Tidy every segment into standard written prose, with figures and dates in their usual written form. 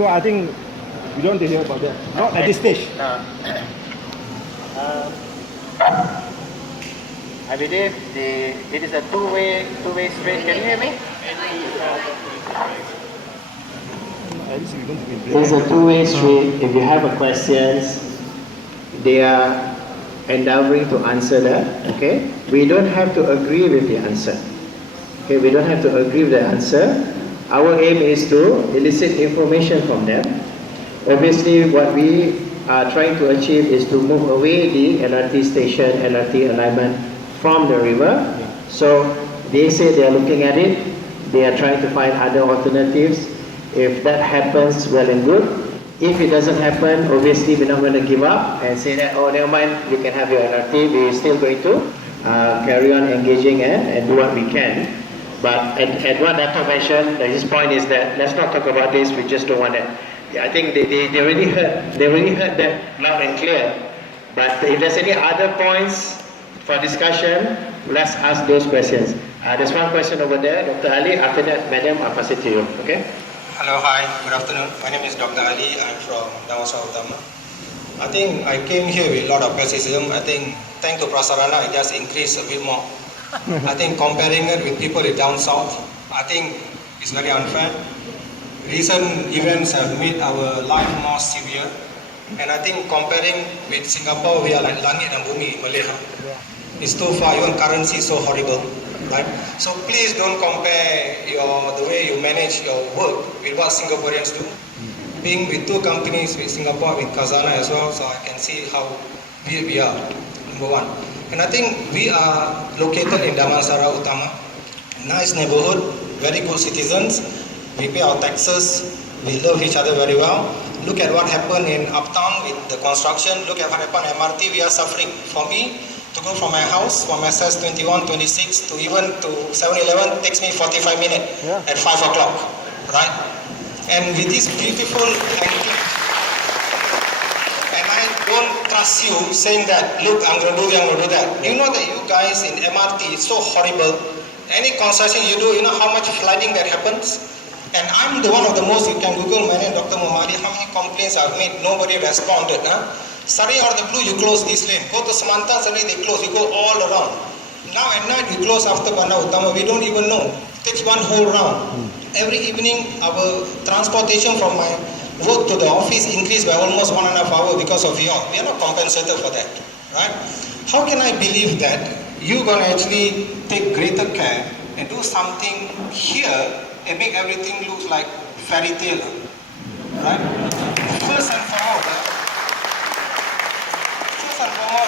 So I think we don't want to hear about that. Not at this stage. I believe it is a two-way street. Can you hear me? It's a two-way street. If you have a questions, they are endeavoring to answer that. Okay, we don't have to agree with the answer. Okay, we don't have to agree with the answer. Our aim is to elicit information from them. Obviously, what we are trying to achieve is to move away the LRT station, LRT alignment from the river. So they say they are looking at it. They are trying to find other alternatives. If that happens, well and good. If it doesn't happen, obviously we're not going to give up and say that, oh, never mind, you can have your LRT. We're still going to carry on engaging and do what we can. But at what Dato mentioned, his point is that let's not talk about this. We just don't want that. Yeah, I think they really heard that loud and clear. But if there's any other points for discussion, let's ask those questions. There's one question over there, Dr. Ali. After that, Madam, I'll pass it to you. Okay? Hello, hi, good afternoon. My name is Dr. Ali. I'm from Dawasa Utama. I think I came here with a lot of pessimism. I think thanks to Prasarana, it just increased a bit more. I think comparing it with people down south, I think it's very unfair. Recent events have made our life more severe. And I think comparing with Singapore, we are like langit dan bumi, Malaysia. It's too far, even currency is so horrible. Right? So please don't compare the way you manage your work with what Singaporeans do. Being with two companies, with Singapore, with Khazanah as well, so I can see how we are, number one. And I think we are located in Damansara Utama, nice neighborhood, very good citizens. We pay our taxes, we love each other very well. Look at what happened in Uptown with the construction, look at what happened at MRT, we are suffering. For me, to go from my house, from SS 21, 26 to even to 7-Eleven takes me 45 minutes at 5 o'clock, right? And with this beautiful angle, and I don't trust you saying that, look, I'm going to do this, I'm going to do that. You know that you guys in MRT, it's so horrible. Any concession you do, you know how much flooding that happens? And I'm the one of the most, you can Google my name, Dr. Muhammadi, how many complaints I've made, nobody responded. Suddenly out of the blue, you close this lane. Go to Samantha, suddenly they close. You go all around. Now at night, we close after Bandar Utama. We don't even know. It takes one whole round. Every evening, our transportation from my work to the office increased by almost 1.5 hours because of you all. We are not compensated for that, right? How can I believe that you're going to actually take greater care and do something here and make everything look like fairy tale, right? First and foremost,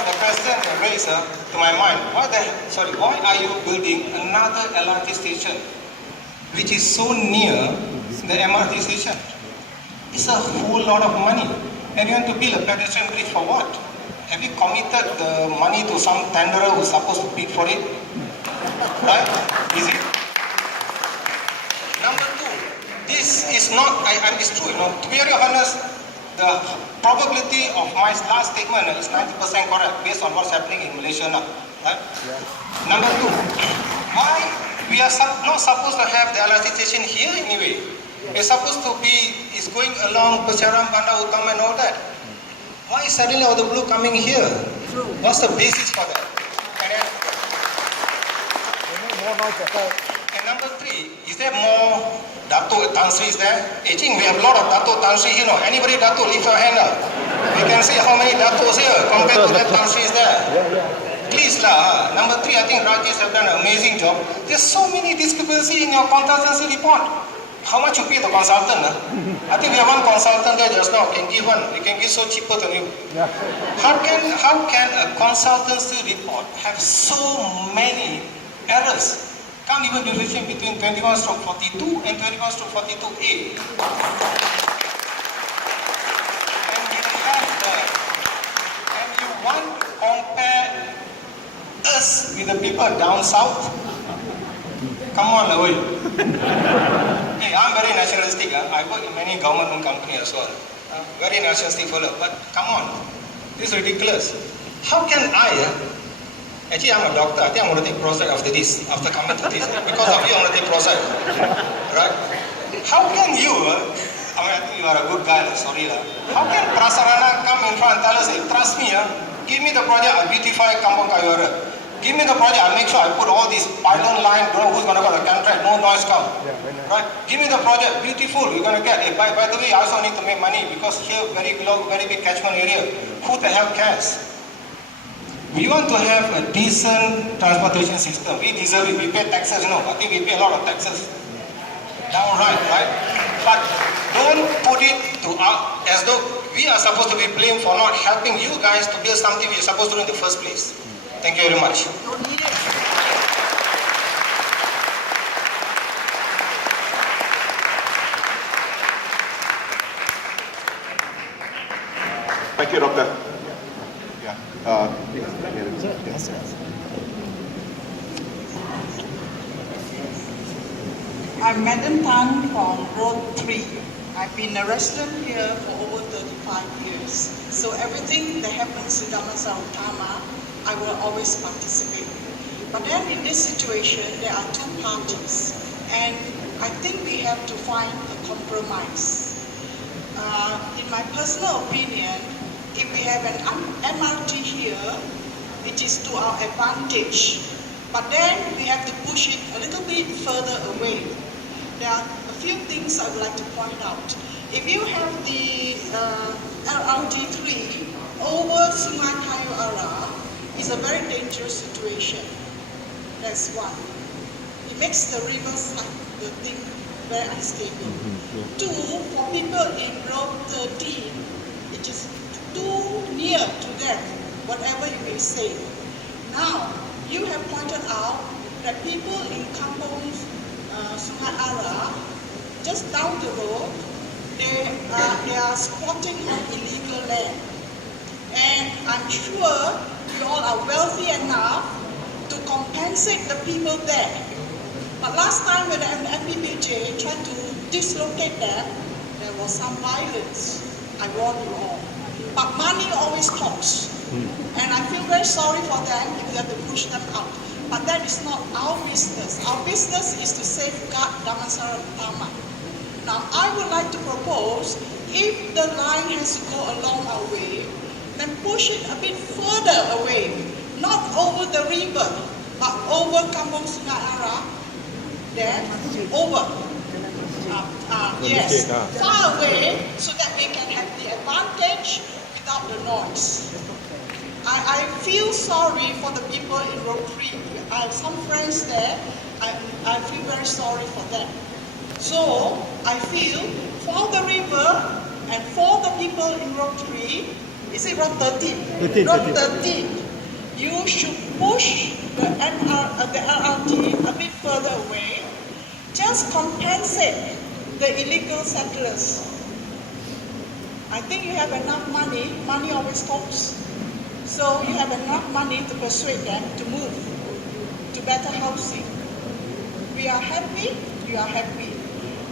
the question that raised to my mind, why are you building another LRT station which is so near the MRT station? It's a whole lot of money. And you want to build a pedestrian bridge for what? Have you committed the money to some tenderer who's supposed to bid for it? Right? Is it? Number two, this is not, it's true, to be very honest, the probability of my last statement is 90% correct based on what's happening in Malaysia now, right? Yeah. Number two, why we are not supposed to have the LRT station here anyway? It's supposed to be, it's going along Prasarana, Bandar Utama and all that. Why is suddenly all the blue coming here? What's the basis for that? And number three, is there more Dato' Tan Sri is there? Jing, we have a lot of Dato' Tan Sri here. Anybody Dato' lift your hand up? We can see how many Datos here compared to that Tan Sri is there. Please lah. Number three, I think Rajesh have done an amazing job. There's so many discrepancy in your consultancy report. How much you pay the consultant? I think we have one consultant there just now. Can give one. We can give so cheaper than you. How can a consultancy report have so many errors? Can't even differentiate between 21/42 and 21/42A. And you want to compare us with the people down south? Come on, Lawal. Hey, I'm very nationalistic. I work in many government-owned companies as well. Very nationalistic fellow. But come on, this is ridiculous. How can I? Actually, I'm a doctor. I think I'm going to take Prozac after this, after coming to this. Because of you, I'm going to take Prozac. Right? How can you, a I think you are a good guy, sorry lah. How can Prasarana come in front and tell us, hey, trust me, give me the project, I beautify Kampung Kayuara. Give me the project, I make sure I put all these pylon line, don't know who's going to get the contract, no noise come. Right? Give me the project, beautiful, we're going to get it. By the way, I also need to make money because here, very big catchment area. Who the hell cares? We want to have a decent transportation system. We deserve it. We pay taxes, I think we pay a lot of taxes. Downright, right? But don't put it to us as though we are supposed to be blamed for not helping you guys to build something we are supposed to do in the first place. Thank you very much. Don't need it. Thank you, Doctor. Yeah. I'm Madam Tan from Road 3. I've been a resident here for over 35 years. So everything that happens in Damansara Utama, I will always participate. But then in this situation, there are two parties. And I think we have to find a compromise. In my personal opinion, if we have an MRT here, it is to our advantage. But then we have to push it a little bit further away. There are a few things I would like to point out. If you have the LRT3 over Sungai Kayuara, it's a very dangerous situation. That's one. It makes the river side, the thing, very unstable. Two, for people in Road 13, it is too near to them, whatever you may say. Now, you have pointed out that people in Kampung Sungai Ara, just down the road, they are squatting on illegal land. And I'm sure you all are wealthy enough to compensate the people there. But last time when the MPBJ tried to dislocate them, there was some violence. I warn you all. But money always talks. And I feel very sorry for them if we have to push them out. But that is not our business. Our business is to safeguard Damansara Utama. Now, I would like to propose, if the line has to go along our way, then push it a bit further away. Not over the river, but over Kampung Sungai Ara. Then, over. Yes, far away, so that we can have the advantage without the noise. I feel sorry for the people in Road 3. I have some friends there. I feel very sorry for them. So I feel for the river and for the people in Road 3, is it Road 13? Road 13. You should push the LRT a bit further away. Just compensate the illegal settlers. I think you have enough money. Money always talks. So you have enough money to persuade them to move to better housing. We are happy, you are happy.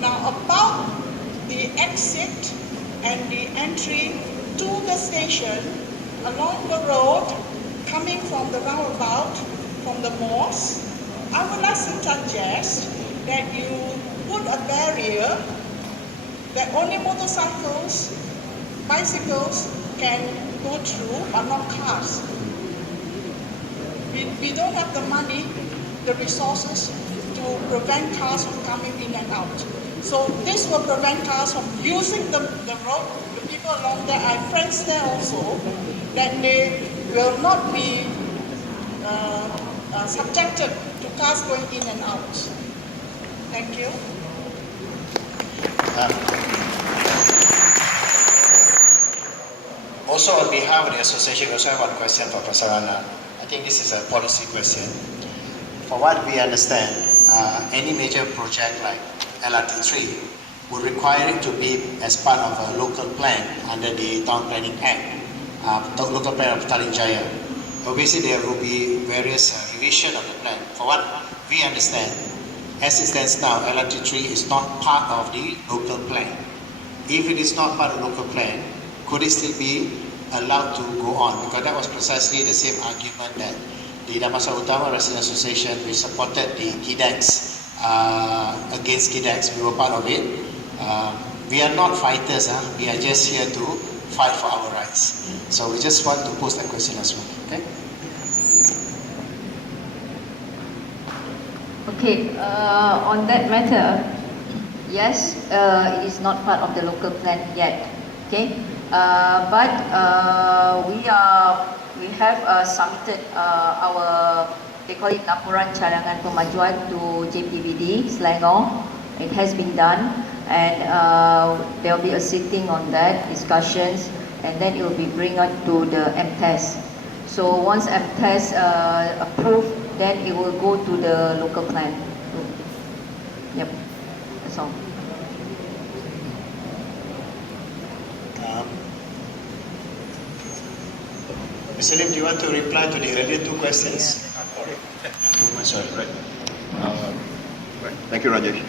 Now about the exit and the entry to the station along the road, coming from the roundabout, from the mosque, I would like to suggest that you put a barrier that only motorcycles, bicycles can go through, but not cars. We don't have the money, the resources to prevent cars from coming in and out. So this will prevent cars from using the road. The people along there, I have friends there also, that they will not be subjected to cars going in and out. Thank you. Also, on behalf of the association, we also have one question for Prasarana. I think this is a policy question. For what we understand, any major project like LRT3 would require it to be as part of a local plan under the Town Planning Act, local plan of Petaling Jaya. Obviously, there will be various revision of the plan. For what we understand, as it stands now, LRT3 is not part of the local plan. If it is not part of the local plan, could it still be allowed to go on? Because that was precisely the same argument that the Damansara Utama Resident Association, we supported the KIDEX, against KIDEX, we were part of it. we are not fighters, we are just here to fight for our rights. So we just want to pose that question as well. Okay? Okay, on that matter, yes, it is not part of the local plan yet. Okay, but we have submitted our, they call it Laporan Cadangan Pemajuan to JPBD Selangor. It has been done, and there will be a sitting on that, discussions, and then it will be bring on to the MTES. So once MTES approved, then it will go to the local plan. Yep, that's all. Mr. Lim, do you want to reply to the earlier two questions? Sorry, right. Right. Thank you, Rajesh.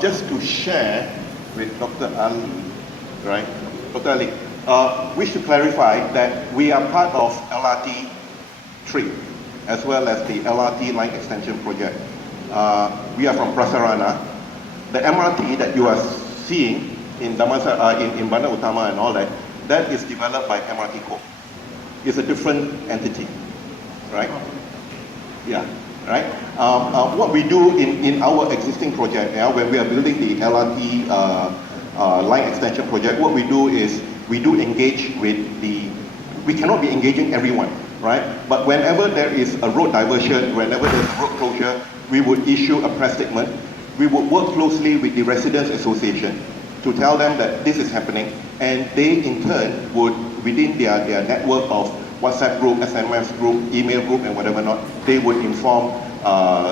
Just to share with Dr. Ali, right? Dr. Ali, wish to clarify that we are part of LRT3 as well as the LRT line extension project. We are from Prasarana. The MRT that you are seeing in Bandar Utama and all that, that is developed by MRT Co. It's a different entity, right? Yeah, right? What we do in our existing project, when we are building the LRT line extension project, what we do is we do engage with we cannot be engaging everyone, right? But whenever there is a road diversion, whenever there's a road closure, we would issue a press statement. We would work closely with the Residents Association to tell them that this is happening, and they in turn would, within their network of WhatsApp group, SMS group, email group, and whatever not, they would inform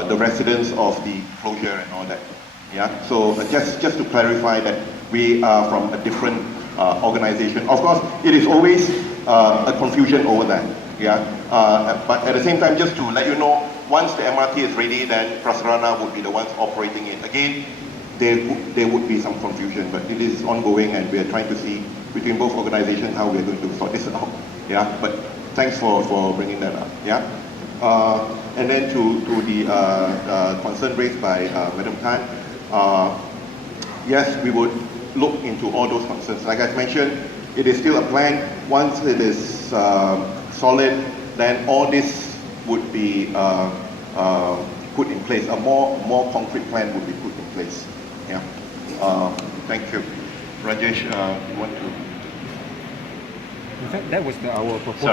the residents of the closure and all that. Yeah. So just to clarify that we are from a different organization. Of course, it is always a confusion over that. Yeah. But at the same time, just to let you know, once the MRT is ready, then Prasarana would be the ones operating it. Again, there would be some confusion, but it is ongoing, and we are trying to see between both organizations how we are going to sort this out. Yeah. But thanks for bringing that up. Yeah. And then to the concern raised by Madam Tan, yes, we would look into all those concerns. Like I mentioned, it is still a plan. Once it is solid, then all this would be put in place. A more concrete plan would be put in place. Yeah. Thank you. Rajesh, you want to? In fact, that was our proposal.